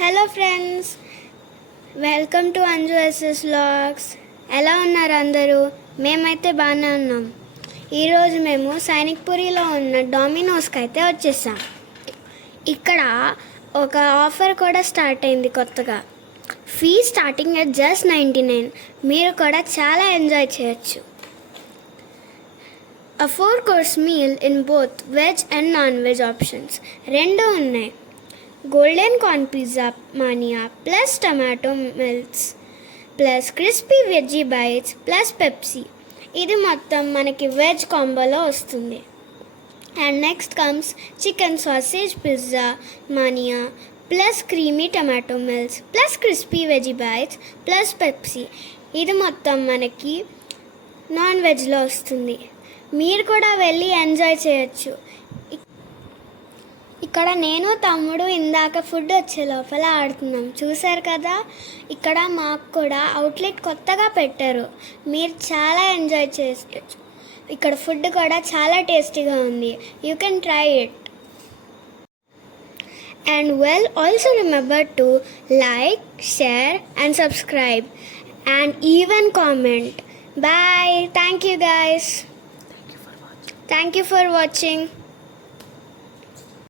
Hello friends, welcome to Anju SS vlogs. ఎలా ఉన్నారు అందరూ? మేమైతే బాగానే ఉన్నాం. ఈరోజు మేము సైనిక్పురిలో ఉన్న డామినోస్కి అయితే వచ్చేసాం. ఇక్కడ ఒక ఆఫర్ కూడా స్టార్ట్ అయింది కొత్తగా. Fee starting at just 99. మీరు కూడా చాలా ఎంజాయ్ చేయొచ్చు. A 4-course meal in both veg and non-veg options. రెండు ఉన్నాయి. Golden corn pizza mania plus tomato mills plus crispy veggie bites plus Pepsi. ఇది మొత్తం మనకి వెజ్ కాంబోలో వస్తుంది. And next comes chicken sausage pizza mania plus creamy tomato mills plus crispy veggie bites plus Pepsi. ఇది మొత్తం మనకి non వెజ్లో వస్తుంది. మీరు కూడా వెళ్ళి ఎంజాయ్ చేయొచ్చు. ఇక్కడ నేను తమ్ముడు ఇందాక ఫుడ్ వచ్చే లోపల ఆడుతున్నాం, చూశారు కదా. ఇక్కడ మాకు కూడా అవుట్లెట్ కొత్తగా పెట్టారు. మీరు చాలా ఎంజాయ్ చేయొచ్చు. ఇక్కడ ఫుడ్ కూడా చాలా టేస్టీగా ఉంది. You can try it. And also remember to like, share and subscribe and even comment. Bye. Thank you guys. Thank you for watching.